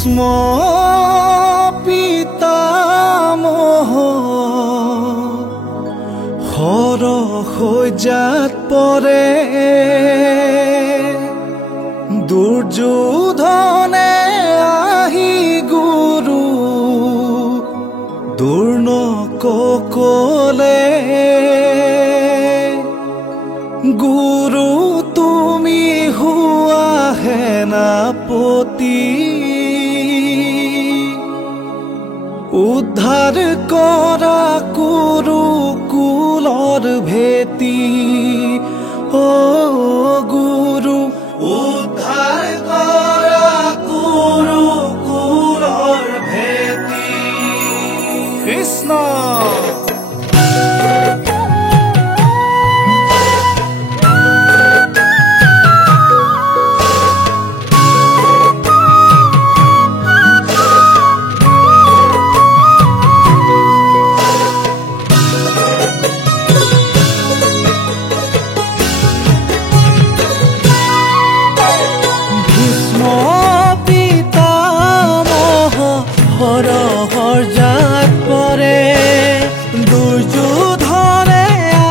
ভীষ্ম পিতামহ সৰসজ্জাত পৰে দুৰ্যোধনে আহি গুৰু দুৰ্নক কলে গুৰু তুমি হোৱা সেনাপতি উদ্ধাৰ কৰা কুৰুকুলৰ ভেটি অ গুৰু উদ্ধাৰ কৰা কুৰুকুলৰ ভেটি কৃষ্ণ সৰসজ্জাত পৰে দুৰ্যোধনে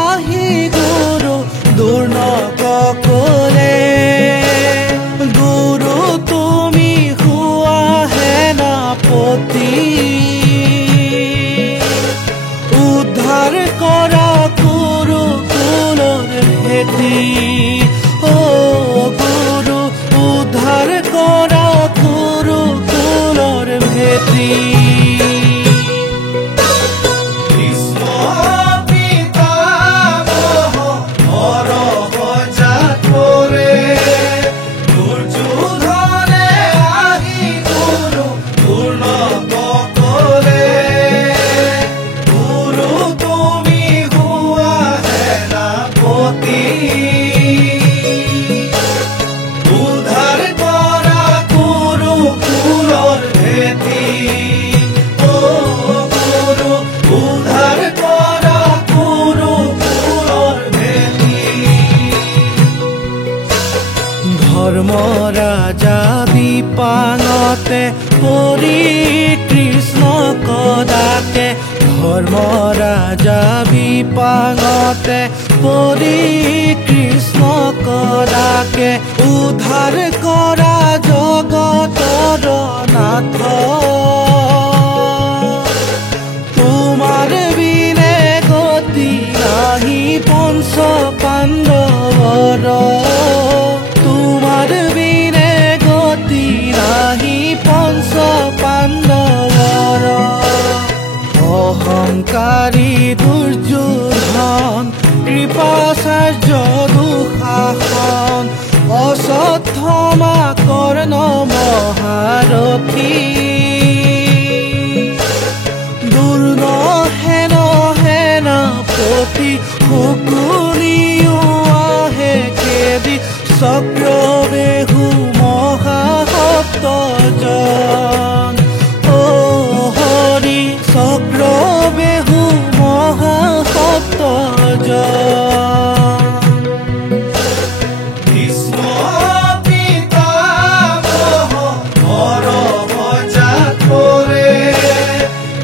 আহি গুৰু দুৰ্নক কলে গুৰু তুমি হোৱা সেনাপতি উদ্ধাৰ কৰা কুৰুকুলৰ ভেটি অ গুৰু উদ্ধাৰ কৰা কুৰুকুলৰ ভেটি ধৰ্ম ৰাজা বিপাঙতে পৰি কৃষ্ণ কদাকে ধৰ্ম ৰাজা বিপাঙতে পৰি কৃষ্ণ কদাকে উদ্ধাৰ কৰা জগতৰ নাথ তোমাৰ বিনে গতি নাহি পঞ্চ পাণ্ডৱৰ তোমাৰ বিনে গতি নাহি পঞ্চ পাণ্ডৱৰ অহংকাৰী দুৰ্যোধন কৃপাচাৰ্য দুঃশাসন অশ্বত্থামা কৰ্ণ মহাৰথী দুৰ্নহেন সেনাপতি শুকুনিও আহে কেদি চক্ৰবেহু মহাসপ্তজন অ হৰি চক্ৰবেহু মহাসপ্তজন ভীষ্ম পিতামহ সৰসজ্জাত পৰে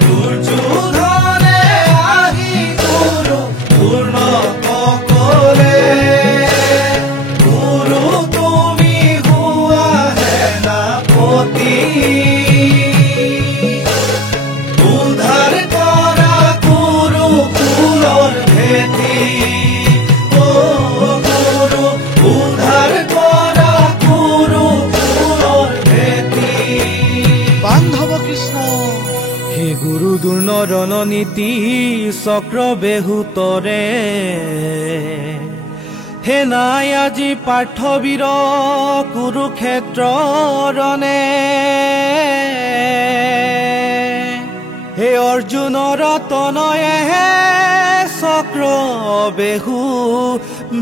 দুৰ্যোধনে আহি গুৰু দুৰ্নক কলে উদ্ধাৰ কৰা কুৰুকুলৰ ভেটি অ গুৰু উদ্ধাৰ কৰা কুৰুকুলৰ ভেটি বান্ধৱ কৃষ্ণ হে গুৰু দুৰ্নৰণ নীতি চক্ৰবেহুতৰে হে নাই আজি পাৰ্থবীৰ কুৰুক্ষেত্ৰ ৰণে হে অৰ্জুনৰ তনয়ে হে চক্ৰবেহু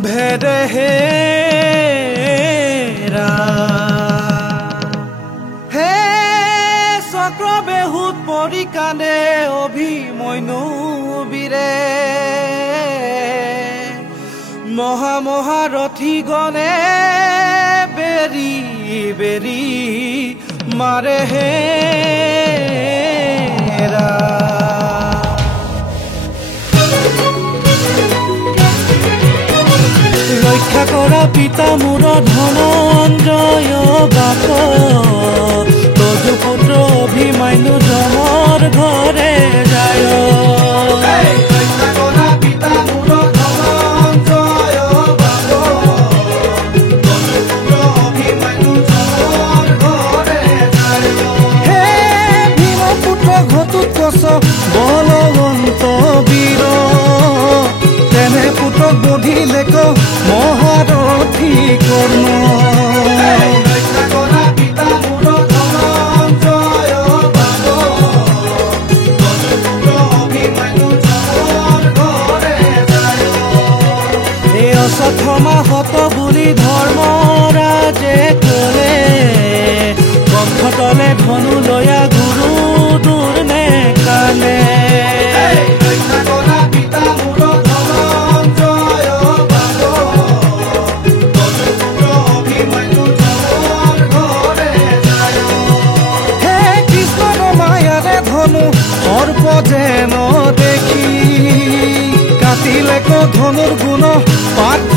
ভেদে হেৰা হে চক্ৰবেহুত পৰি কান্দে অভিমন্যু বীৰে মহামহাৰথী গণে বেৰি বেৰি মাৰে হে ৰক্ষা কৰা পিতা মোৰ ধনঞ্জয় বাক তজু পুত্ৰ অভিমান্যু যমৰ ঘৰে যায় ৰক্ষা কৰা পিতা মোৰ ধনঞ্জয় বাক তজু পুত্ৰ অভিমান্যু যমৰ ঘৰে যায় হে ভীম পুত্ৰ ঘটুত কছ বলৱন্ত বীৰ তেনে পুতক বধিলেক মহাৰথী কৰ্ম ৰক্ষা কৰা পিতা মোৰ ধনঞ্জয় বাক তজু পুত্ৰ অভিমান্যু যমৰ ঘৰে যায় এই অশ্বত্থমা হত বুলি ধৰ্মৰাজে ক'লে কণ্ঠতলে ধনু লয়া গুৰু দূৰ নে কালে ৰক্ষা কৰা পিতা মোৰ ধনঞ্জয় বাক তজু পুত্ৰ অভিমান্যু যমৰ ঘৰে যায় হে কৃষ্ণৰ মায়াৰে ধনু সৰ্প যেন দেখি কাটিলে ক ধনুৰ গুণ পাৰ্থ